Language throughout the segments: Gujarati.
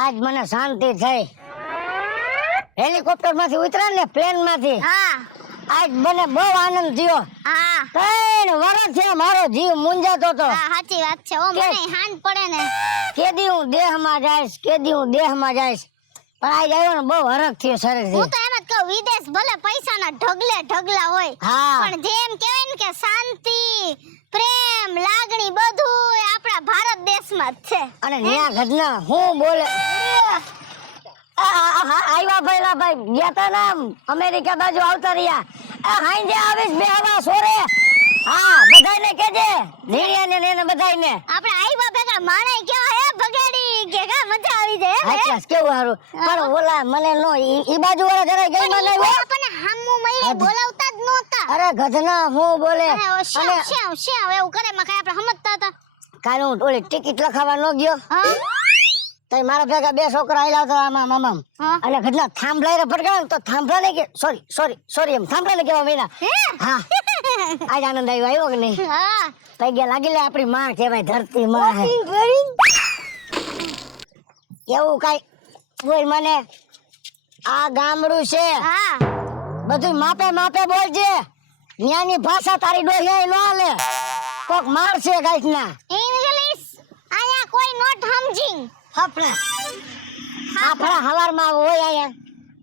આજ મને શાંતિ થઈ. હેલિકોપ્ટર માંથી ઉતર્યા ને પ્લેન માંથી. હા આજ મને બહુ આનંદ થયો. હા 3 વર્ષ થયા મારો જીવ મૂંઝાતો હતો. હા સાચી વાત છે. ઓ મને હાન પડે ને કેદી હું દેહમાં જઈશ, કેદી હું દેહમાં જઈશ. પણ આજ આવ્યો ને બહુ હરખ થયો શરીરથી. હું તો એમ જ કહું વિદેશ ભલે પૈસાના ઢગલે ઢગલા હોય હા પણ જેમ કહેવાય ને કે શાંતિ પ્રેમ લાગણી બધું આપણા ભારત દેશમાં જ છે. અને ન્યા ઘટના હું બોલે આવ્યા પહેલા ભાઈ ગયા તા ને અમેરિકા બાજુ આવતા રહ્યા. હાંજે આવીશ બે હવા સોરે. હા બધાને કહેજે, નીરિયાને ને એને બધાને. આપણે આઈવા ભેગા માણે કેવા હે ભગેડી કે કા મજા આવી જાય હે. હાચા કેવું હારું. પણ ઓલા મને નો ઈ બાજુ વાળા જરા ગઈ માં નહીં હોય. આપણને હામુ મળી બોલાવતા જ નહોતા. અરે ગધના હું બોલે. અરે શ્યાવ એવું કરે માં કઈ આપણે સમજતા હતા. કાલે હું ઓલી ટિકિટ લખાવા ન ગયો. હા તો મારા ભેગા 2 છોકરા આયલા હતા આમાં મામા. હા અને ઘટના થાંભલાઈ ફટકાવ તો થાંભલાને કે સોરી એમ થાંભલાને કેવા મહિના. હા આજ આનંદ આવ્યો કે નહીં. હા થઈ ગયા લાગી લે આપણી માં કહેવાય ધરતી માં હે. એવું કઈ કોઈ મને આ ગામડું છે હા બધું માપે માપે બોલજે. ન્યાની ભાષા તારી ડોહિયાઈ ન હાલે. કોક મારશે ગાઈસ ના. ઇંગ્લિશ આયા કોઈ નોટ સમજીંગ. ફાફડા ફાફડા હવારમાં હોય આયા.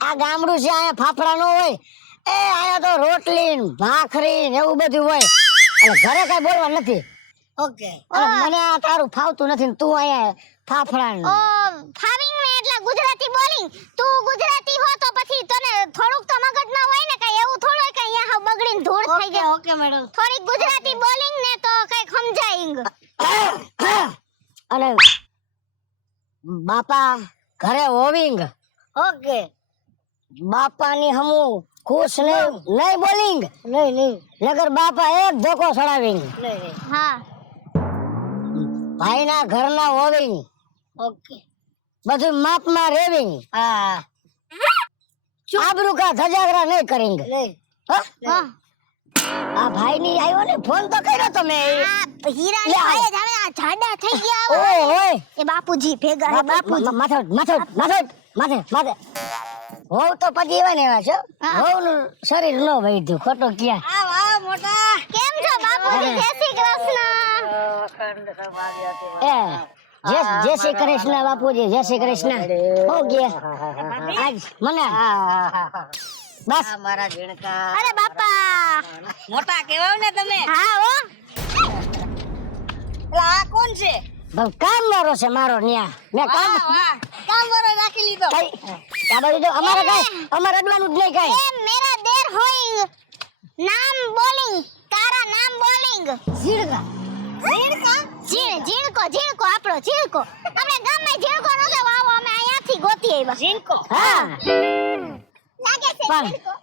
આ ગામડું છે આયા ફાફડા નો હોય. એ આયા તો રોટલી ને ભાખરી ને એવું બધું હોય. અને ઘરે કઈ બોલવા નથી. ઓકે મને આ તારું ફાવતું નથી ને તું આયા ફાફડા ને ઓ ફાવિંગ ને એટલે ગુજરાતી બોલિંગ. તું ગુજરાતી હો તો પછી તને થોડુંક તો મગજમાં હોય ને કઈ એવું થોડું હોય કે અહીંયા હાવ બગડીને ધૂળ થઈ જાય. Okay madam. થોડીક ગુજરાતી બોલિંગ ને તો કઈ સમજાઈંગ. અને બાપા ઘરે હોવિંગ. ઓકે બાપાની હમુ ખુશ નહીં બોલિંગ. નહીં નગર બાપા એક ધોકો સડાવિંગ. હા ભાઈના ઘરના હોવિંગ. ઓકે બધું માપમાં રેવિંગ. હા આબરૂ કા ધજાગરા નહીં કરિંગ. હા આ ભાઈની આવ્યો ને ફોન તો કર્યો તમે. આ હીરાની ભાઈ જ હવે આ જાડા થઈ ગયા ઓય હવે. ઓય એ બાપુજી ભેગા હે બાપુજી. માથે હોવ તો પછી એવા ને એવા છે. હોવ નું શરીર ન વૈધું ખોટો ક્યાં. કેમ છો બાપુજી? જય શ્રી કૃષ્ણ. એ જય શ્રી કૃષ્ણ બાપુજી, જય શ્રી કૃષ્ણ. હો ગયા આજ મને બસ મારા ઝીણકા. અરે બાપા મોટા કેવાવ ને તમે. હા હો આ કોણ છે? કામ વાળો છે મારો ન્યા. મેં કામ કામ વાળો રાખી લીધો. આ બાજુ જો અમારે અડવાનું જ નહીં કઈ. એ મેરા દેર હોઈંગ નામ બોલિંગ તારા નામ બોલિંગ. ઝીણકા ઝીણકો આપણો ઝીણકો. આપણે ગામમાં ઝીણકો નતો વાવો અમે અહીંયાથી ગોતી આવ્યા. જીનકો. હા લાગે છે પણ ઝીણકો.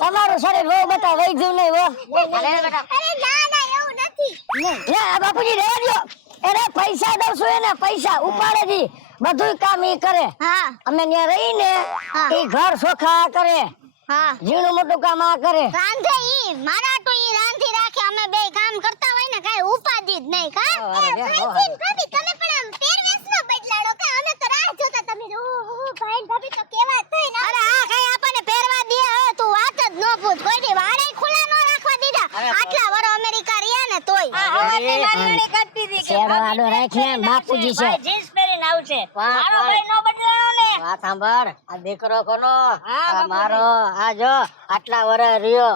તમારું શરીર બહુ બતા વૈધું નહીં હો. અરે ના એવું નથી. લે આ બાપુજી રહેવા દ્યો. એને પૈસા દઉં છું એને પૈસા ઉપાડે જી બધું કામ ઈ કરે. હા અમે ત્યાં રહીને હા. ઈ ઘર સોખા કરે, હા ઝીણું મોટું કામ આ કરે. રાંધે ઈ મારા તો ઈ રાંધી રાખે. અમે બે કામ કરતા હોય ને કાઈ ઉપાધિ જ નહીં કા. ભાઈ તમે પણ આમ પહેરવેશનો બદલાડો કે અમે તો રાહ જોતા તમે ભાઈ ભાભી તો કેવા થઈ ને. અરે આ કઈ આપણને પહેરવા દે હવે તું વાત જ ન પૂછ. કોઈ વાળે ખુલ્લા ન રાખવા દીધા. આટલા વર અમેરિકા રહ્યા ને તોય. નાની કાઢતી હતી કે શેરો આડો રાખીને બાપુજી છે. જીન્સ પહેરીને આવશે. મારો ભાઈ નો બદલાણો ને. વાત સાંભળ, આ દીકરો કોનો? હા, આ મારો. આ જો આટલા વર્ષ રહ્યો.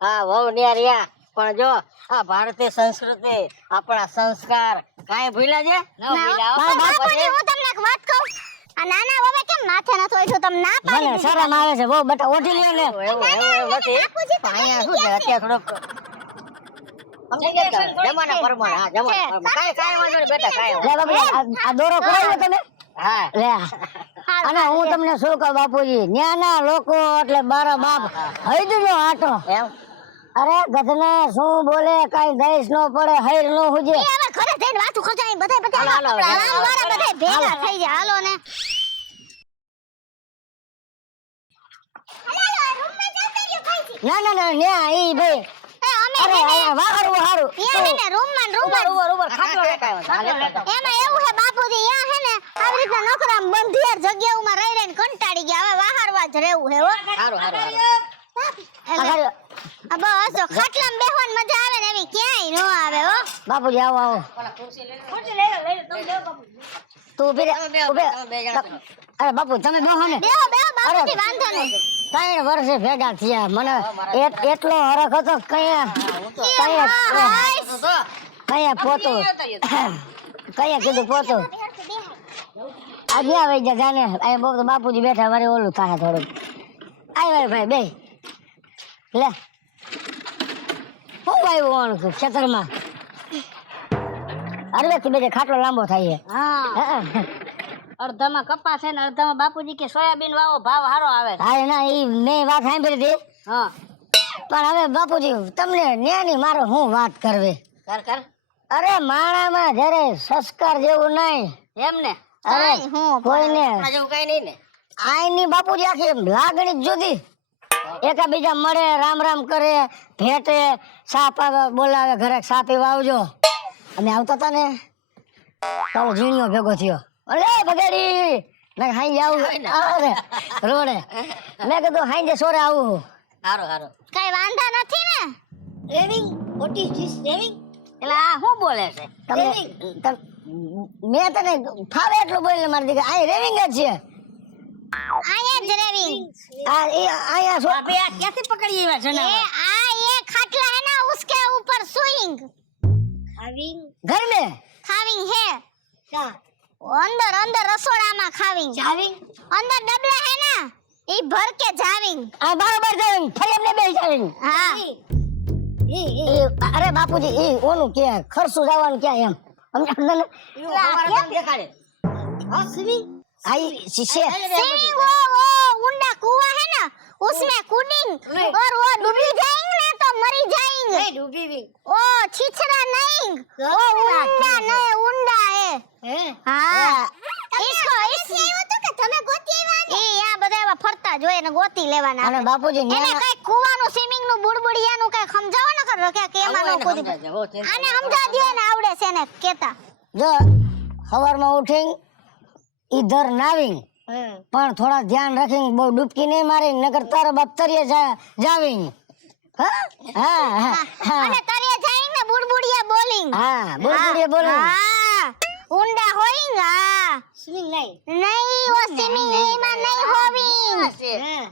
હા વહુ ને રહ્યા પણ જો આ ભારતીય સંસ્કૃતિ આપણા સંસ્કાર કાંઈ ભૂલ્યા છે? બાપુજી હું તમને એક વાત કહું. આ નાના બાબા કેમ માથે ન થોઈ છો તમે ના પાડી મને દીધી. શરમ આવે છે બહુ બટા ઓઠી લ્યો ને. એવું નથી. અહીંયા શું છે અત્યારે થોડોક સમજી ગયા કે જમાના પ્રમાણે. હા જમાના પ્રમાણે કાંઈ વાંધો નહીં બેટા કાંઈ. લે બાપુ આ દોરો કરાવ્યો તમે? હા લે. અને હું તમને શું કહું બાપુજી, ન્યાના લોકો એટલે મારા બાપ હૈદનો આટો એમ. અરે ગધના શું બોલે કાઈ દઈશ નો પડે હૈર નો હુજે. એ હવે ઘરે જઈને વાતું કરતા અહીં બધા હાલો, હાલો, આપણા વાળા બધા ભેગા થઈ જાય. હાલો ને ના ન્યા ઈ ભાઈ. અમે અરે વાહરું હારું અહીંયા હે ને રૂમમાં ઉપર ખાટલો લેતા આવ્યો. એમાં એવું હે બાપુજી અહીંયા હે ને આવી રીતના નોકરા બંધિયાર જગ્યાઓમાં રહી રહીને કંટાળી ગયા. હવે વાહારવા જ રહેવું હે હો. હારું હારું એટલે આ બસ જો ખાટલામાં બેહવાની મજા આવે ને એવી ક્યાંય નો આવે હો. બાપુજી આવો આવો ખુરશી લઈ લો તમે બેહો બાપુ. તું ઉભી રે અરે બાપુ તમે બેહો ને બેહો બેહો બાપુજી વાંધો નહીં. 3 વર્ષે ભેગા થયા મને એટલો હરખ હતો કયા પોતું કયા કીધું પોતું આજે આવી જા જાને આ બાપુજી બેઠા વરે ઓલું થાય થોડું આય ભાઈ બે લે હું આવ્યું ખેતરમાં અરે બે ખાટલો લાંબો થાય હા અડધામાં કપાસ છે ને અડધામાં બાપુજી કે સોયાબીન વાવો ભાવ સારો આવે છે. હા ના એ મેં વાત સાંભળી હતી હા પણ હવે બાપુજી તમને ન્યાની મારો હું વાત કરવી કર અરે માણામાં જયારે સંસ્કાર જેવું નહીં એમ ને અરે કોઈને જેવું કઈ નહીં ને આઈની બાપુજી આખી લાગણી જ જુદી એકાબીજા મળે રામ રામ કરે ભેટે સા બોલાવે ઘરે સા પીવા આવજો અમે આવતા હતા ને તારો ઝીણીઓ ભેગો થયો અલે બગાડી મેં હાઈ આવું અરે રોડે મેં કીધું હાઈ સોરે આવું સારું સારું કઈ વાંધા નથી ને. રેવિંગ વોટ ઇઝ ધીસ રેવિંગ એટલે આ શું બોલે છે મેં તને ફાવે એટલું બોલીને મારી દીકરી આ રેવિંગ જ છે આયા જ રેવિંગ. આયા શું ભાભી આ ક્યાંથી પકડી આવ્યા છે ને ये खाटला है ना उसके ऊपर सुइंग ખાવિંગ घर में खाविंग है ચા अंदर अंदर रसोड़ा में खाविंग ચાવિંગ अंदर डबला है ना ये भर के जाविंग. આ બરાબર જાવીંગ ફરી એમને બે જાવીંગ हाँ અરે બાપુજી એ ઓનું કે ખરસું જવાનું ક્યાં એમ સમજાણ દેખાડે હા સ્વિમિંગ आई शीशे See, वो उंडा कुआं है ना उसमें कूदिंग और वो डूबी जाएंगे ना तो मरी जाएंगे. ડૂબી વિંગ वो छिछरा नहीं वो उंडा नहीं उंडा है. હે हाँ इसको तो કે તમે ગોતી આવ્યા એ આ બધા એવા ફરતા જોઈએ ને ગોતી લેવાના. અને બાપુજી એને ન્યા કઈ કુવાનું સ્વિમિંગ નું બુડબુડિયાનું કઈ સમજાવો ન કરો કે કેમાં નો કૂદી. આને સમજા દ્યો ને આવડે છે ને કેતા. જો સવારમાં ઉઠીને ઈધર નાવીંગ પણ થોડા ધ્યાન રાખીને બહુ ડૂબકી નહીં મારી નકર તારો બાપ તરીએ જાવીંગ હા હા હા અને તરિયા જાય ને બુડબુડિયા બોલિંગ. હા બુડબુડીએ બોલે હા ઊંડા હોઈંગ. હા સ્વિમિંગ નહીં નહીં વો સ્વિમિંગ એમાં નહીં હોવિંગ.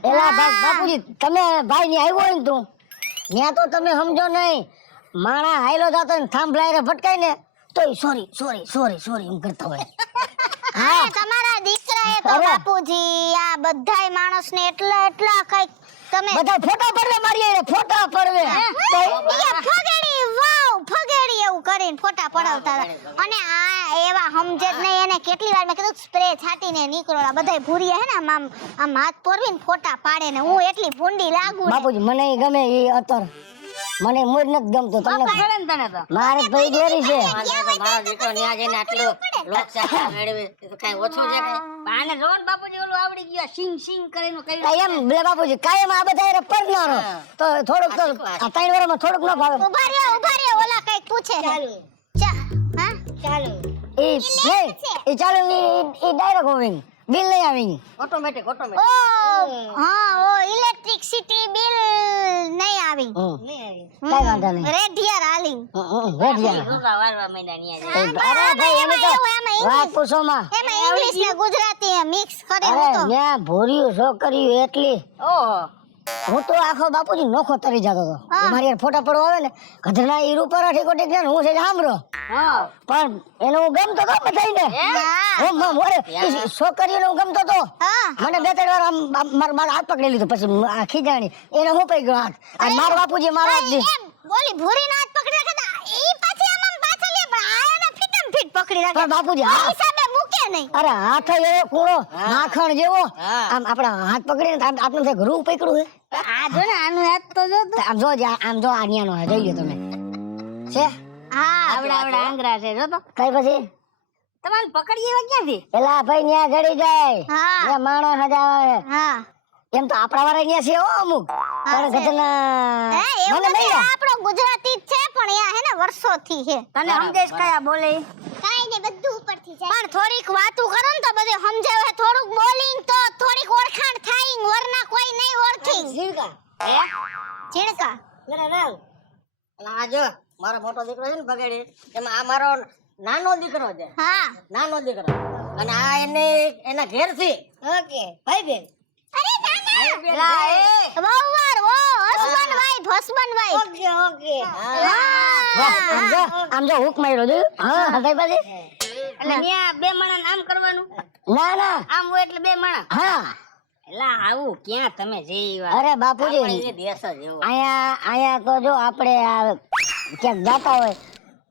એલા બાપુજી તમે ભાઈ ની આવ્યો હોય ને તું ત્યાં તો તમે સમજો નહીં માણા હાયલો જાતો ને થાંભલાય ભટકાય ને તોય સોરી સોરી સોરી સોરી એમ કરતા હોય હા તમારા દીકરાએ તો અરે. બાપુજી આ બધાય માણસને એટલા કઈક તમે બધા ફોટા પડવે મારી હારે, ફોટા પડવે ફગેડી વાવ ફગેડી એવું કરીને ફોટા પડાવતા હતા. અને આ એવા સમજે જ નહીં એને કેટલી વાર મેં કીધું સ્પ્રે છાટીને નીકળોલા બધાય ભૂરીએ હે ને આમ હાથ પોરવીને ફોટા પાડે ને હું એટલી ભૂંડી લાગુ ને. બાપુજી મને ઈ ગમે ઈ અત્તર મને મૂળ નથી ગમતો તમને પડે ને તને તો મારે ભાઈ ઘેરી છે મારો દીકરો ન્યા જઈને આટલું લોકશાહી મેળવે તો કાંઈ ઓછું છે કાંઈ? આને જોવો ને બાપુજી ઓલું આવડી ગયું સિંગ સિંગ કરીને કર્યું કાંઈ એમ બે બાપુજી કાયમ આ બધા હારે પડનારો તો થોડુંક તો આ 3 વર્ષમાં થોડુંક ન ભાવે ઉભા રહ્યો ઓલા કઈક પૂછે છે. હા ચાલુ ઈ નહીં ઈ ચાલુ ઈ ડાયરેક્ટ હોવિંગ બિલ નહીં આવિંગ ઓટોમેટિક ઓ હા ઓ ઇલેક્ટ્રિસિટી બિલ નહીં આવી. કાંઈ વાંધો નહીં રેડિયર હાલિંગ. રેડિયા રૂપા વારવા માંડ્યા ન્યા જઈને. અરે ભાઈ એને તો એમાં વાત પૂછો માં એમાં ઇંગ્લિશ ને ગુજરાતી મિક્સ કરી અરે તો ન્યા ભોર્યું છોકરીઓ એટલી ઓહો હું તો આખો બાપુજી નોખો તરી જતો હતો મારી યાર ફોટા પડવા આવે ને ગધરના ઈ રૂપર ઠીકો ઠીક ને હું છે સાંભળો હા પણ એને હું ગમતો તો બધાઈને હું મોરે છોકરીઓને હું ગમતો તો હા મને 2-3 વાર આમ મારો હાથ પકડી લીધો પછી આ ખીજાણી એને હું પડી ગયો હાથ આ મારો બાપુજી મારો હાથ દી એમ બોલી ભૂરી ના હાથ પકડી રાખતા ઈ પાછી આમ પાછળ લે પણ આયાને ફીટમ ફીટ પકડી રાખે પણ બાપુજી હા હિસાબે મૂકે નહીં. અરે હાથ એવો કૂણો માખણ જેવો હા. આમ આપણા હાથ પકડીને આપણે થાય રૂ પકડ્યું હે આ જો ને આનું હાથ તો જો તો આમ જો આમ જો આ ન્યાનો હે જોઈ લો તમે છે હા આવડા આવડા આંગરા છે જો તો કઈ પછી તમારે પકડી એવા ક્યાંથી પેલા ભાઈ ન્યા જડી જાય હા એ માણસ હજાવે હા એમ તો આપણા વાળા અહીંયા છે હો અમુક પણ ગધના એવું મને નથી, નહીં આ આપણો ગુજરાતી જ છે પણ અહીંયા હે ને વર્ષોથી છે. તને સમજેશ કયા બોલે કાઈ ને બધું ઉપરથી જાય. પણ થોડીક વાતું કરો ને તો બધું સમજાવે, થોડુંક બોલિંગ તો થોડીક ઓળખાણ થાય, વરના કોઈ નહીં ઓળખી. ઝીણકા ઝીણકા ના ના આ જો મારો મોટો દીકરો છે ને બગાડી એમાં આ મારો નાનો દીકરો છે. હા નાનો દીકરો અને આ એને એના ઘેર થી ઓકે ભાઈ બેન અરે નાના વહુવાર વો હસબન્ડ વાઈફ ઓકે ઓકે આમ જો હુક માર્યો જો હા ભાઈ બાજી એટલે ન્યા બે માણા નામ કરવાનું ના ના આમ હોય એટલે બે માણા હા એલા આવું ક્યાં તમે જેવા અરે બાપુજી આપણે એ દેશ જ એવો અહીંયા તો જો આપણે આ ક્યાંક જાતા હોય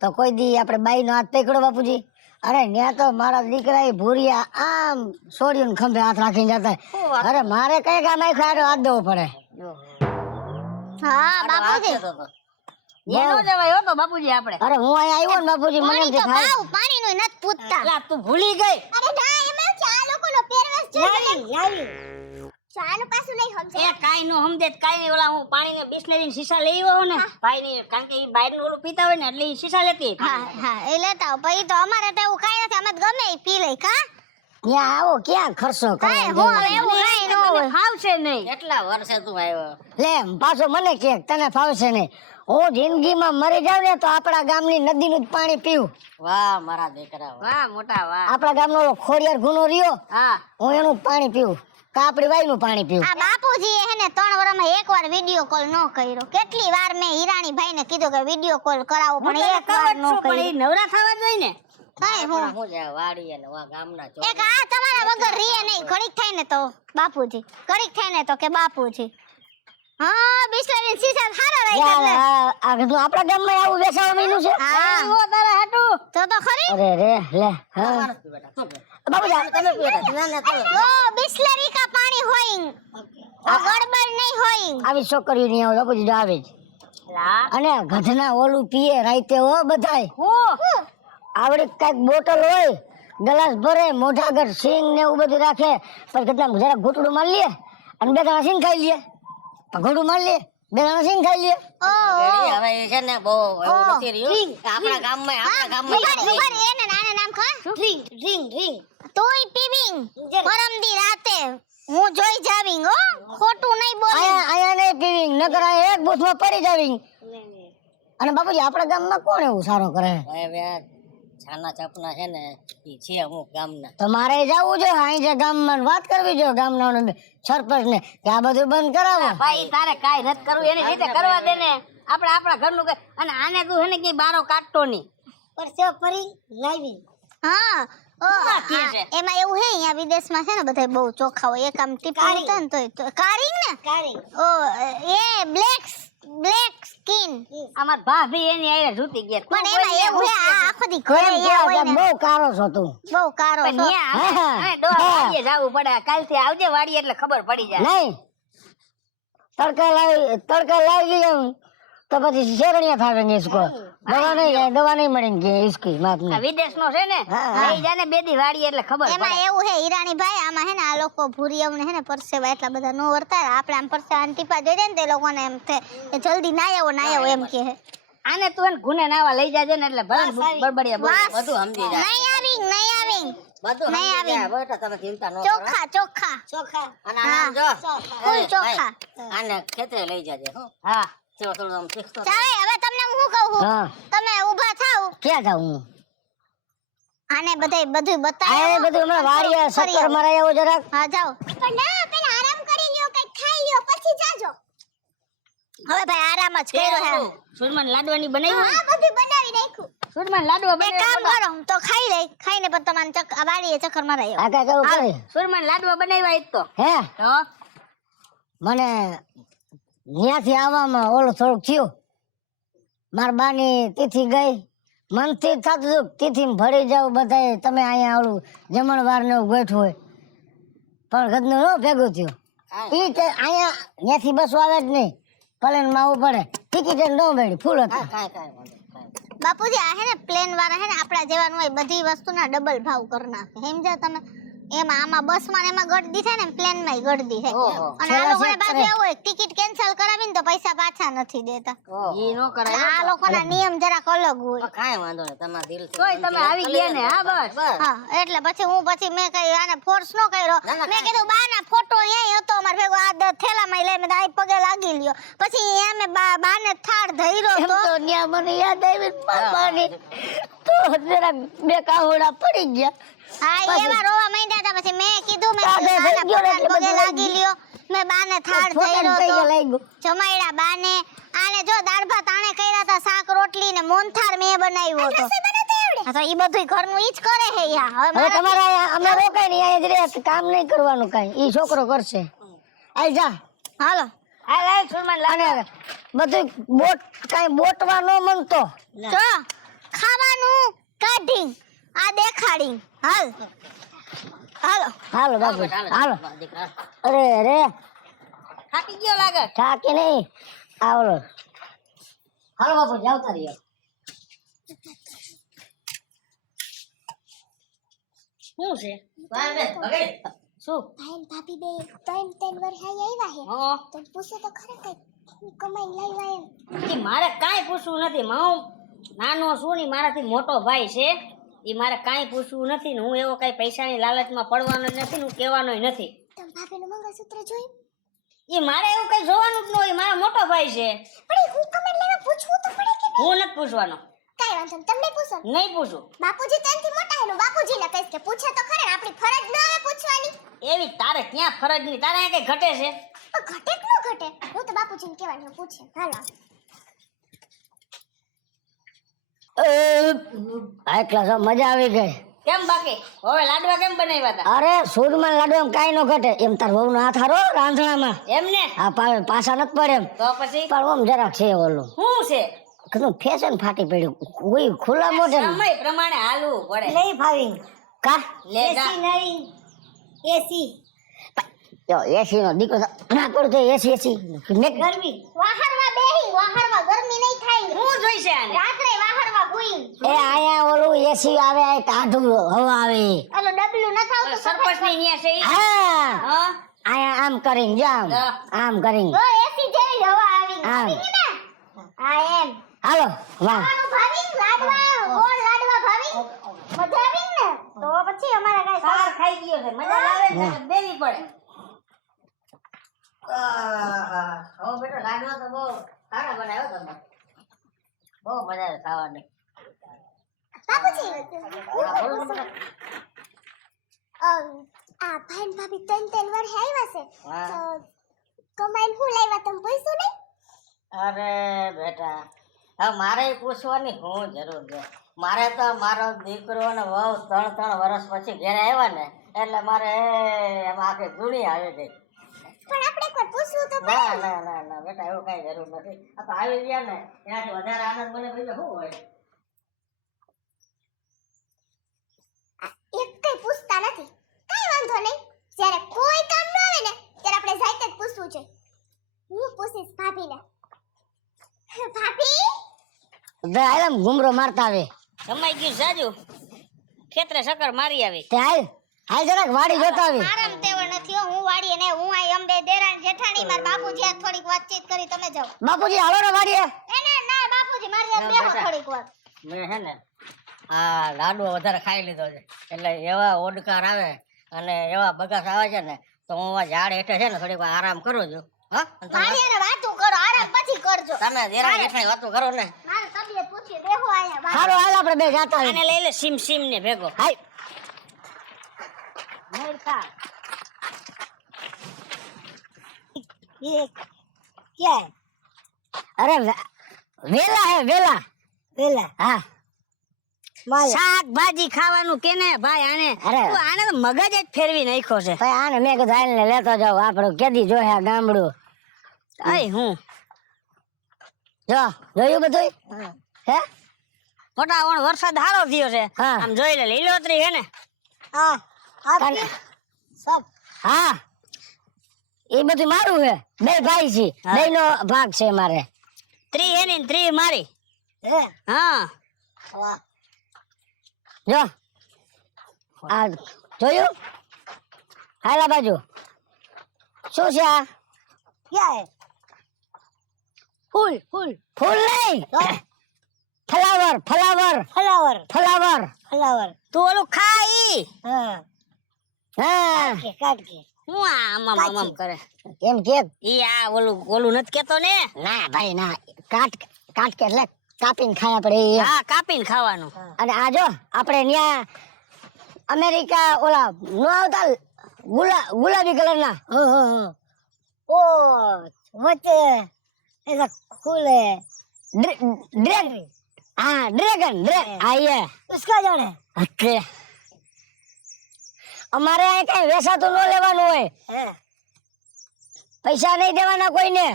તો કોઈ દી આપણે બાઈ નો હાથ પકડો બાપુજી અરે ત્યાં તો મારા દીકરા ભૂરિયા આમ છોડ્યું ખંભે હાથ રાખીને જતા અરે મારે કઈ કામ આખો હાથ દેવો પડે હા બાપુજી ન્યા નો જવાય હો તો બાપુજી આપણે અરે હું અહીંયા આવ્યો ને બાપુજી મને એમ પાણી તો થાય ભાવ પાણીનું નથી પૂછતા. એલા તું ભૂલી ગઈ અરે ના એમાં છે આ લોકોનો પહેરવેશ જોઈ ચાનું પાછું નહીં સમજે. એ કાઈ નો સમજે તો કાઈ નહીં ઓલા હું પાણીને બિસ્લેરી શીશા લઈ આવ્યો ને ભાઈ ની કારણ કે ઈ બહાર નું ઓલું પીતા હોય ને એટલે ઈ શીશા લેતી હા હા એ લેતા આવો. પછી તો અમારે તો એવું કાઈ નથી, અમે તો ગમે ઈ પી લઈ કા ત્યાં આવો ક્યાં ખર્ચો કાઈ કરો હું હવે એવું કાઈ ન હોય. ફાવશે નહીં કેટલા વર્ષે તું આવ્યો લે પાછો મને કે તને ફાવશે નહીં હું જિંદગીમાં મરી જાવ ને તો આપણા ગામની નદીનું જ પાણી પીવું વાહ મારા દીકરા વાહ મોટા વાહ આપણા ગામનો ઓલો ખોડિયાર ગુનો રહ્યો હા હું એનું પાણી પીવું કાપડી વાયનું પાણી પીવું આ બાપુજી હે ને 3 વર્ષમાં એકવાર વિડિયો કોલ ન કર્યો. કેટલી વાર મેં હિરાણી ભાઈને કીધું કે વિડિયો કોલ કરાવો પણ એક વાર ન પણ કર્યો. ઈ નવરા થવા જોઈએ ને કાઈ હું હું જાય વાડી અને વા ગામના ચોક એક આ તમારા વગર રીએ નહીં. ઘડીક થાય ને તો બાપુજી, ઘડીક થાય ને તો કે બાપુજી. હા બિસ્લેરી સીસા સારા રાખ્યા એટલે. આ બધું આપણા ગામમાં આવું બેસાવા મીનું છે હા ઓ તારા હાટુ તો ખરી. અરે રે લે હા બાબુજી તમે પીતા ઓ બિસ્લેરી કા પાણી હોય ઓ ગડબડ નહીં હોય. આવી છોકરીઓ નહીં આવે બાબુજી જો આવે જ લા અને ગધના ઓલું પીએ રાઈતે હો બધાય હું આવડી કઈક બોટલ હોય ગ્લાસ ભરે મોઢા આગળ સિંગ ને એવું બધું રાખે પછી કેટલા જરા ઘૂંટડું મારી લે અને બે દાણા સિંગ ખાઈ લે ઘોડું મારી લે બે દાણા સિંગ ખાઈ લે હવે છે ને બહુ એવું નથી રહ્યું આપણા ગામમાં ઉભારી એને નાના નામ ખા ડ્રિંક ડ્રિંક ડ્રિંક તોય પીવિંગ પરમદી રાતે હું જોઈ જાવિંગ હો ખોટું નહીં બોલી. આયા નહીં પીવિંગ નકર આ એક બૂથમાં પડી જાવિંગ અને બાપુજી આપણા ગામમાં કોણ એવું સારું કરે છાના ચપના છે ને ઈ છે અમુક ગામના તો મારે જાવું છે અહીં જે ગામમાં વાત કરવી જોઈએ ગામના સરપંચ ને કે આ બધું બંધ કરાવો ભાઈ તારે કાઈ નત કરવું એની રીતે કરવા દે ને આપણે આપણા ઘરનું અને આને તું હે ને કે બારો કાઢતો નહીં પર સે ફરી લાવી હા ઓ કે છે? એમાં એવું હે અહીંયા વિદેશમાં છે ને બધા બહુ ચોખ્ખા હોય. એક આમ ટીપું ઉતરે ને તોય કારિંગ ને ઓ એ બ્લેક સ્કિન અમાર ભાભી એની આયે જૂતી ગયા પણ એમાં એવું હે આ આખો દી ઘરે એમ ગયા હોય કે ને બહુ કારો છો તું બહુ કારો પણ છો. ન્યા અમે ડોર વાડીએ જાવું પડે કાલથી આવજે વાડીએ એટલે ખબર પડી જાય નહીં તડકા લાવી એમ તો પછી શેરણીયા થાવે ને इसको દવા નહીં મળે કે इसकी माप આ નહીં વિદેશનો છે ને લઈ જાને બેદી વાડીએ એટલે ખબર પડે એમાં એવું હે હિરાણી ભાઈ આમાં હે ને આ લોકો ભૂરિયાઓને હે ને પરસેવા એટલા બધા નો વર્તાય. આપણે આમ પરસેવા ટીપા જોઈ દે ને તે લોકોને એમ થાય કે જલ્દી ના આવો એમ કે હે. આને તું એને ગુને નાવા લઈ જાજે ને એટલે ભલે બડબડિયા બોલ વાસ. બધું સમજી જાય નહીં આવી બધું નહીં સમજી આવી. જાય બેટા તમે ચિંતા ન કરો ચોખ્ખા અને આમ જો ફૂલ એ, ચોખ્ખા. ભાઈ, આને ખેતરે લઈ જાજે હો હા થોડું આમ શીખતો ચાલે હવે તમને હું કહું છું હા તમે ઊભા થાવ ક્યાં જાઉં હું આને બધું આ બતાવો. બધું હમણાં વાડીએ શક્કર મરાય આવો જરાક હા જાઓ પણ ના પેલા આરામ કરી લ્યો કઈ ખાઈ લ્યો પછી જાજો. હવે ભાઈ આરામ જ કર્યો હે. સુરમાન લાડવાની બનાવી હા બધું બનાવી નાખ્યું. સુરમાન લાડવા એક કામ બનાવી કરો તો ખાઈ લઈ ખાઈને પછી તમારે વાડીએ ચક્કર મરાયો. આ કાંઈ કેવું કરે સુરમાન લાડવા બનાવ્યા ઈ તો હે તો મને ત્યાંથી આવવામાં ઓલું થોડુંક થયું મારા બાની તિથિ ગઈ મનથી થતું હતું તિથિ ભળી જાવ બધાય તમે અહીંયા ઓલું જમણવાર ને એવું ગોઠવું હોય પણ ગદનું ન ભેગું થયું ઈ કે અહીંયા ત્યાંથી બસો આવે જ નહીં પ્લેન માં આવવું પડે ટિકિટ ન મળી ફૂલ હતી બાપુજી આ હે ને પ્લેન વાળા હે ને આપડા જેવાનું હોય બધી વસ્તુના ડબલ ભાવ કરી નાખે સમજ્યા તમે. એમાં આમાં બસમાં ને એમાં ગળદી થાય ને પ્લેનમાં ગળદી થાય ઓહો. અને આ લોકોને પાછું એવું હોય ટિકિટ કેન્સલ કરાવીને તો પૈસા પાછા નથી દેતા ઈ નો કરાય આ લોકોના નિયમ જરાક અલગ હોય કાંઈ વાંધો નહીં તમારા દિલ તોય તમે આવી ગયા ને હા બસ હા એટલે પછી મેં કઈ આને ફોર્સ નો કર્યો ના, ના, મેં કીધું બાના ફોટો ન્યાય હતો અમાર ભેગો આ થેલામાં લઈ મેં આ પગે લાગી લ્યો પછી અમે બાને થાળ ધઈરો એમ તો તો ન્યા મને યાદ આવી પાપાની તો જરા બે કાહોડા પડી ગયા હા એવા રોવા માંડ્યા હતા પછી મેં કીધું મેં કાઢે બાના થઈ ગયો ને એટલે પગે બધું લાગી લ્યો મેં બાને થાળ ધઈરો થઈ તો ગયા લાગ્યું જમાયડા બાને આને જો દાળ ભાત આણે કર્યા હતા શાક રોટલી ને મોનથાળ મેં બનાવ્યો હતો હા તો ઈ બધું ઘરનું ઈ જ કરે હે યા હવે તમારે અહીંયા અમે રોકાય ને અહીંયા જ રહે કામ નહીં કરવાનું કાંઈ ઈ છોકરો કરશે આઈ જા હાલો આ સુરમાન અને બધું બોટ કાંઈ બોટવા ન મનતો જો ખાવાનું કાઢી આ દેખાડી હાલ હાલો હાલો બાપુ હાલો દીકરા અરે રે થાકી ગયો લાગે થાકે નહીં આવલો હાલો બાપુ જાવતા રહીએ શું છે શું ભાઈ ભાભી બે ત્રણ વર્ષ આવ્યા હે હા તો પૂછો તો ખરે કઈ કમાઈ લાવ્યા એમ ઈ મારે કાંઈ પૂછવું નથી હું નાનો છું ને મારાથી મોટો ભાઈ છે ઈ મારે કાંઈ પૂછવું નથી ને હું એવો કાંઈ પૈસાની લાલચમાં પડવાનો જ નથી ને હું કહેવાનોય નથી તમે ભાભીનું મંગળસૂત્ર જોયું ઈ મારે એવું કઈ જોવાનું જ ન હોય મારા મોટો ભાઈ છે પણ હું કમેન્ટ લેવા પૂછવું તો પડે કે હું નથી પૂછવાનો કાઈ વાંધો નહીં તમને પૂછો નહીં પૂછું બાપુજી ત્યાંથી મોટા હે બાપુજીને કહીશ કે પૂછે તો ખરે ને આપણી ફરજ ન આવે પૂછવાની એવી તારે ક્યાં ફરજ નહીં તારે અહીંયા કઈ ઘટે છે પણ ઘટે કે ન ઘટે હું તો બાપુજીને કહેવાનું પૂછે હાલો એટલા તો મજા આવી ગઈ કેમ બાકી હવે લાડવા કેમ બનાવ્યા હતા અરે સૂરમાં લાડુ એમ કાંઈ ન ઘટે એમ તાર વહુનો હાથ હારો રાંધણામાં એમને આ પાછા નથી પડે એમ તો પછી પણ ઓમ જરાક છે ઓલું શું છે કીધું ફેશન ફાટી પડ્યું કોઈ ખુલ્લા મોઢે સમય પ્રમાણે હાલવું પડે નહીં ફાવી કા લે જા એસી જો એસી નો દીકરો ના પડતો એસી ગરમી વાહરમાં બેહી વાહરમાં ગરમી નહીં થાય હું જોઈશે આને રાત્રે વાહરમાં ભૂઈ એ આયા ઓલું એસી આવે આ ટાઢું હવા આવે ઓલો ડબલું ન થાવતું સરપંચ ની ન્યા છે ઈ? હા હા આયા આમ કરીને જામ હા. આમ કરીને ઓ એસી જેવી હવા આવી આમ. આવી ને આ એમ હાલો વાહ ખાવાનું ભાવી લાડવા ગોળ લાડવા ભાવી મજા આવી ને તો પછી અમારે કાઈ સાર ખાઈ ગયો છે મજા આવે ને તો દેવી પડે હવે બેટો લાડવા તો બહુ સારા બનાવ્યો તમે બહુ મજા આવે ખાવાની બાપુજી હા, બોલો ને બેટા. આ ભાઈ ને ભાભી ત્રણ વર્ષ આવ્યા છે હા. તો કમાઈને હું લાવ્યા તમે પૂછ્યું નહીં અરે બેટા હવે મારે પૂછવાની શું જરૂર છે મારે તો મારો દીકરો ને વહુ 3 વર્ષ પછી ઘરે આવ્યા ને એટલે મારે એમાં આખી દુનિયા આવી ગઈ પણ આપણે એકવાર પૂછવું તો પડે ના ના ના ના બેટા એવું કઈ જરૂર નથી આ તો આવી ગયા ને એનાથી વધારે આનંદ મને બીજો શું હોય એક કઈ પૂછતા નથી કઈ વાંધો નહીં જ્યારે કોઈ કામ ન આવે ને ત્યારે આપણે જાતે જ પૂછવું જોઈએ હું પૂછીશ ભાભીને ભાભી આલમ ઘુમરો મારતા આવે સમય ગયું જાજુ ખેતરે શક્કર મારી આવી તે હાલ જરાક વાડી જોતા આવી આરામ તેવડ નથી હો. હું વાડીએ ને હું આ અંબે દેરાણી જેઠાણી માર બાપુજી આ થોડીક વાતચીત કરી તમે જાઓ બાપુજી હાલો ને વાડીએ એને ના બાપુજી મારી સાથે બેહો થોડીક વાર મેં છે ને આ લાડવો વધારે ખાઈ લીધો છે એટલે એવા ઓડકાર આવે અને એવા બગાસ આવે છે ને તો હું આ ઝાડ હેઠે છે ને થોડીક વાર આરામ કરું છું હા અને તમે- મારી એને વાતું કરો આરામ પછી કરજો તમે દેરાણી જેઠાણી વાતો કરો ને મારી તબિયત પૂછી બેહો આયા હાલો હાલ આપણે બે જાતા આને આવી લઈ લે સીમ સીમ ને ભેગો હાય નહીં ખા ये क्या है अरे वेला है वेला वेला हाँ શાકભાજી ખાવાનું કેને ભાઈ આને અરે. તું આને તો મગજ જ ફેરવી નાખ્યો છે ભાઈ આને મેં કીધું હાલ ને લેતો જાવ આપણું કેદી જોહે આ ગામડું અય હું જો જોયું બધું હે ફટાફટ વરસાદ સારો થયો છે હા. આમ જોઈ લે લીલોતરી છે ને હા હા એ બધું મારું છે બે ભાઈ છે હા. બે નો ભાગ છે મારે 3 એની ને 3 મારી હે હા જો આ જોયું હાલા બાજુ શું છે આ ક્યાં હે ફૂલ ફૂલ ફૂલ નહીં flower flower flower flower flower તું ઓલું ખાઈ હા હા કાટ કે હું આમ આમ આમ કરે એમ કે ઈ આ ઓલું નથી કેતો ને ના ભાઈ ના કાટ કાટ કે એટલે કાપીને ખાયા પડે એ. હા કાપીને ખાવાનું અને આ જો આપણે ન્યા અમેરિકા ઓલા નો આવતા ગુલાબી કલરના ઓ વચ્ચે ऐसा फूल है ડ્રેગન હા ડ્રેગન હા ये उसका जाने ઓકે અમારે અહીં કઈ વેસાતું ન લેવાનું હોય है પૈસા નહીં દેવાના કોઈને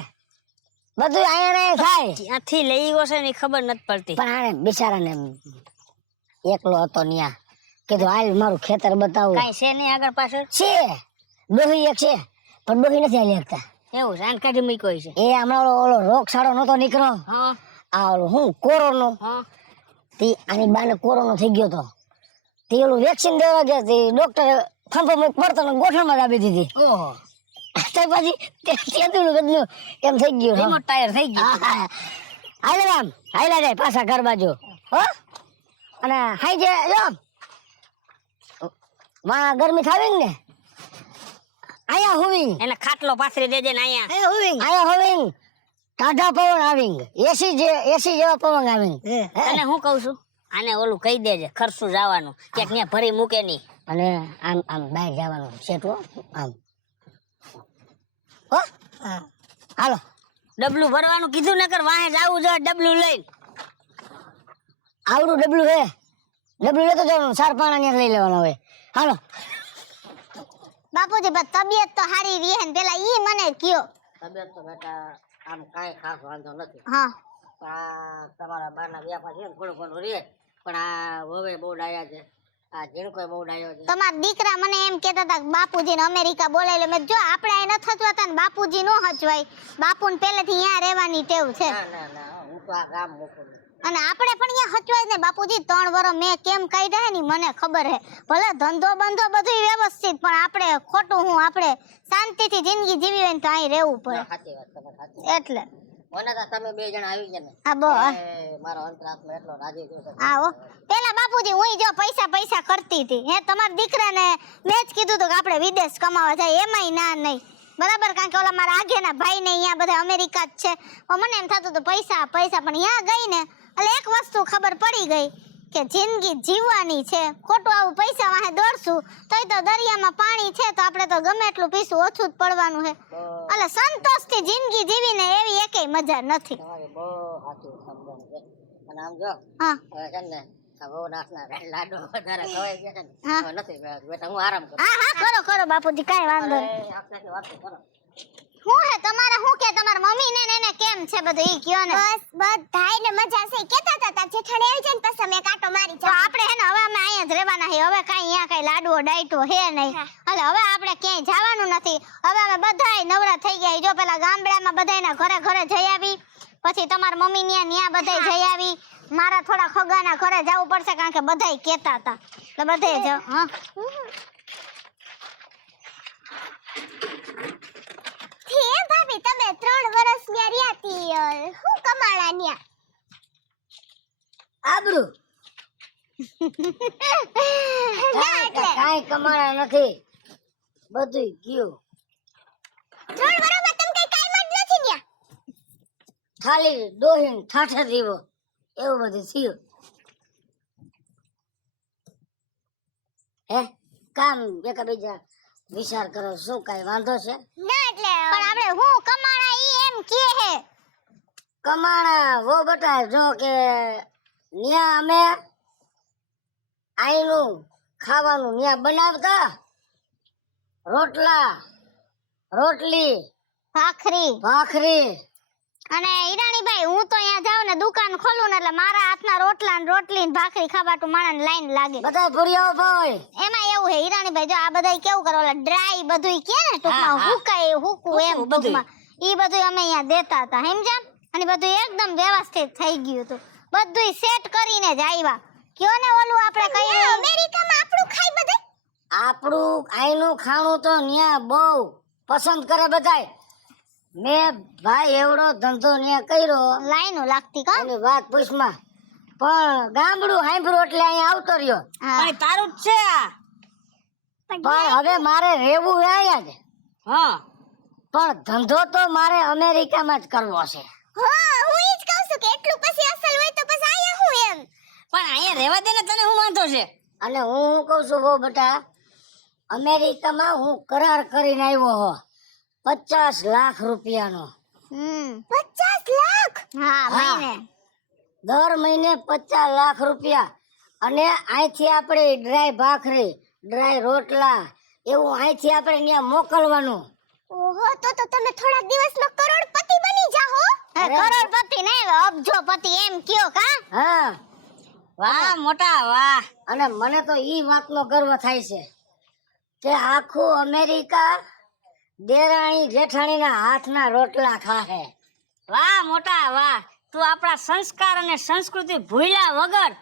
બધું અહીંયા ને થાય ત્યાંથી લઈ ગયો છે ને ઈ ખબર નથી પડતી પણ આને બિચારાને એકલો હતો ન્યા કીધું હાલ મારું ખેતર બતાવું કાઈ છે નહીં આગળ પાછળ છે ડોહી એક છે પણ ડોહી નથી હાલી શકતા એવું છે આને કાઢી મૂક્યો છે એ હમણાં ઓલો રોગચાળો નતો નીકળ્યો હા આ ઓલો હું કોરોનો હા તે આની બાને કોરોનો થઈ ગયો તો તે ઓલું વેક્સિન દેવા ગયા તે ડોક્ટરે ફંફો પડતો ને ગોઠણમાં જ આપી દીધી ઓહો તો પછી તેદું બદલું એમ થઈ ગયું રિમોટ ટાયર થઈ ગયું હાલે આમ હાલ્યા જાય પાછા ઘર બાજુ હો અને હાઈ જે જો માં ગરમી થાવી ને આયા હોવિંગ એને ખાટલો પાથરી દેજે ને અહીંયા આયા હોવિંગ ટાઢા પવન આવિંગ એસી જેવા પવન આવિંગ અને હું કહું છું આને ઓલું કહી દેજે ખર્ચું જવાનું ક્યાંક ત્યાં ભરી મૂકે નહીં અને આમ આમ બહાર જવાનું સેટવો આમ હો હાલો ડબલું ભરવાનું કીધું નકર વાહે જાવું જોઈએ ડબલું લઈને આવડું ડબલું હે ડબલું લેતો જવાનું ચાર પાણા ને લઈ લેવાના હોય હાલો બાપુજી બસ તબિયત તો સારી રહે ને પેલા ઈ મને કયો તબિયત તો બેટા આમ કાંઈ ખાસ વાંધો નથી હા આ તમારા બાના વ્યાપાર છે ને થોડું ઘણું રહે પણ આ હવે બહુ ડાયા છે આ ઝીણકો બહુ ડાયો છે તમારા દીકરા મને એમ કહેતા હતા કે બાપુજીને અમેરિકા બોલાવી લે મેં જો આપણે અહીં નથી હચવાતા ને બાપુજી નો હચવાય બાપુને પહેલેથી અહીંયા રહેવાની ટેવ છે ના હું તો આ ગામ મૂકું છું. અને આપણે પણ અહીંયા હચવાય ને બાપુજી 3 વર્ષ મેં કેમ કાઢ્યા હે ને મને ખબર હે ભલે ધંધો બંધો બધું વ્યવસ્થિત પણ આપણે ખોટું હું આપણે શાંતિથી જિંદગી જીવી હોય ને તો અહીં રહેવું પડે સાચી વાત તમારી સાચી એટલે મને તો તમે બે જણા આવી ગયા ને હા બો મારો અંતરાત્મા એટલો રાજી થયો છે આવો પેલા બાપુજી હું જો પૈસા કરતી હતી હે તમારા દીકરાને મેં જ કીધું હતું કે આપણે વિદેશ કમાવા જાય એમાંય ના નહીં બરાબર કારણ કે ઓલા મારા આગેના ભાઈ ને અહીંયા બધા અમેરિકા જ છે પણ મને એમ થતું હતું પૈસા પણ અહીંયા ગઈ ને એટલે એક વસ્તુ ખબર પડી ગઈ કે જિંદગી જીવવાની છે ખોટું આવું પૈસા વાહે દોડશું તોય તો દરિયામાં પાણી છે તો આપણે તો ગમે એટલું પીશું ઓછું જ પડવાનું છે એટલે સંતોષથી જિંદગી જીવીને એવી એકેય મજા નથી તમારી બહુ સાચું સમજણ છે અને આમ જો હા હવે છે ને આ બહુ નાખના લાડો વધારે ખવાઈ ગયા છે ને હા. હવે નથી બેટા હું આરામ કરું હા કરો બાપુજી કાંઈ વાંધો નહીં આપણાથી વાતો કરો હું હે તમારે હું કે તમાર મમ્મી ને એને કેમ છે બધું ઈ કયો ને બસ બધાયને મજા છે કેતા હતા તાર જેઠાણી આવી જાય ને પછી અમે કાંટો મારી જાવ આપણે હે ને હવે અમે અહીંયા જ રહેવાના છે હવે કાંઈ અહીંયા કાંઈ લાડવો ડાયટો હે નહીં એટલે હવે આપણે ક્યાંય જવાનું નથી હવે અમે બધાય નવરા થઈ ગયા જો પેલા ગામડામાં બધાયના ઘરે જઈ આવી પછી તમાર મમ્મી ન્યા બધાય જઈ આવી મારા થોડા ખગાના ઘરે જવું પડશે કારણ કે બધાય કેતા હતા એટલે બધાય જ હા ભાભી તમે 3 વર્ષ ન્યા રહ્યા તી હું કમાળા ન્યા આબરૂ ના એટલે કાંઈ કમાણા નથી બધું ગયું 3 વર્ષમાં તમે કઈ કામ જ નથી ન્યા ખાલી દોહીન ઠાઠે દીવો એવું બધું થયું હે કામ એકબીજા વિચાર કરો શું કઈ વાંધો છે ના એટલે પણ આપણે હું કમાળા ઈ એમ કે હે કમાણા વો બટા જો કે ન્યા અમે આઈનું ખાવાનું ન્યા બનાવતા રોટલી ભાખરી અને ઈરાણીભાઈ હું તો અહીંયા જાઉં ને દુકાન ખોલું ને એટલે મારા હાથના રોટલા ને રોટલી ને ભાખરી ખાવાટું માણસને લાઈન લાગે બધા ભૂરિયાઓ ભાઈ એમાં એવું હે ઈરાણીભાઈ જો આ બધાય કેવું કરો ઓલા ડ્રાય બધુંય કે ને ટૂંકમાં હુકાય હુકું એમ ટૂંકમાં ઈ બધું અમે અહીંયા દેતા હતા સમજ્યા અને બધું એકદમ વ્યવસ્થિત થઈ ગયું હતું બધુંય સેટ કરીને જ આવ્યા કયો ને ઓલું આપણે કઈ અમેરિકામાં આપણું ખાઈ બધાય આપણું આઈનું ખાણું તો ન્યા બહુ પસંદ કરે બધાય. મેં ભાઈ એવડો ધંધો ન્યા કર્યો લાઈનો લાગતી કા એની વાત પૂછમાં, પણ ગામડું હાંભળ્યું એટલે અહીંયા આવતો રહ્યો. પણ તારું જ છે આ. પણ હવે મારે રહેવું અહીંયા જ. હા પણ ધંધો તો મારે અમેરિકામાં જ કરવો છે. હા હું ઈ જ કહું છું કે એટલું પછી અસલ હોય તો પછી આયા હું એમ. પણ અહીંયા રહેવા દે ને, તને હું વાંધો છે? અને હું કહું છું બહુ બેટા, અમેરિકામાં હું કરાર કરીને આવ્યો હો 50 લાખ રૂપિયાનો. 50 લાખ હા મહિને. દર મહિને 50 લાખ રૂપિયા. અને અહીંથી આપણે ડ્રાય ભાખરી, ડ્રાય રોટલા એવું અહીંથી આપણે ત્યાં મોકલવાનું. ઓહો તો તમે થોડા દિવસમાં કરોડપતિ બની જાહો. કરોડપતિ નહીં અબજોપતિ એમ કયો કા. હા વાહ મોટા વાહ. અને મને તો ઈ વાતનો ગર્વ થાય છે કે આખું અમેરિકા દેરાણી જેઠાણીના હાથના રોટલા ખાહે. વાહ મોટા વાહ. તું આપણા સંસ્કાર અને સંસ્કૃતિ ભૂલ્યા વગર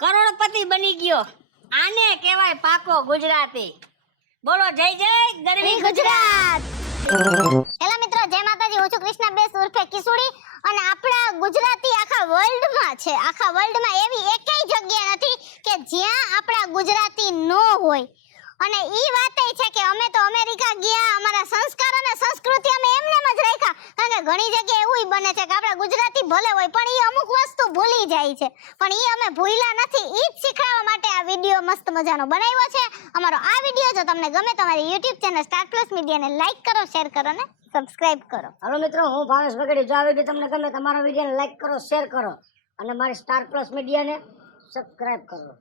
કરોડપતિ બની ગયો. આને કહેવાય પાકો ગુજરાતી. બોલો જય જય ગરવી ગુજરાત. હેલો મિત્રો, જય માતાજી. હું છું કૃષ્ણાબેન ઉર્ફે કિસુડી અને આપણા ગુજરાતી આખા વર્લ્ડમાં છે. આખા વર્લ્ડમાં એવી એકેય જગ્યા નથી કે જ્યાં આપણા ગુજરાતી ન હોય. અને ઈ વાત એ છે કે અમે તો અમેરિકા ગયા, અમારા સંસ્કાર અને સંસ્કૃતિ અમે એમનેમ જ રાખ્યા. કારણ કે ઘણી જગ્યાએ એવું બને છે કે આપણા ગુજરાતી ભલે હોય પણ ઈ અમુક વસ્તુ ભૂલી જાય છે. પણ ઈ અમે ભૂલ્યા નથી. ઈ જ શીખવાડવા માટે આ વિડિયો મસ્ત મજાનો બનાવ્યો છે. અમારો આ વિડિયો જો તમને ગમે તો અમારી YouTube ચેનલ સ્ટાર પ્લસ મીડિયાને લાઈક કરો, શેર કરો ને સબસ્ક્રાઇબ કરો. હાલો મિત્રો, હું ભાવેશ બગડી. જો આ વિડીયો તમને ગમે તમારા વિડીયોને લાઈક કરો, શેર કરો અને મારી સ્ટાર પ્લસ મીડિયાને સબસ્ક્રાઇબ કરો.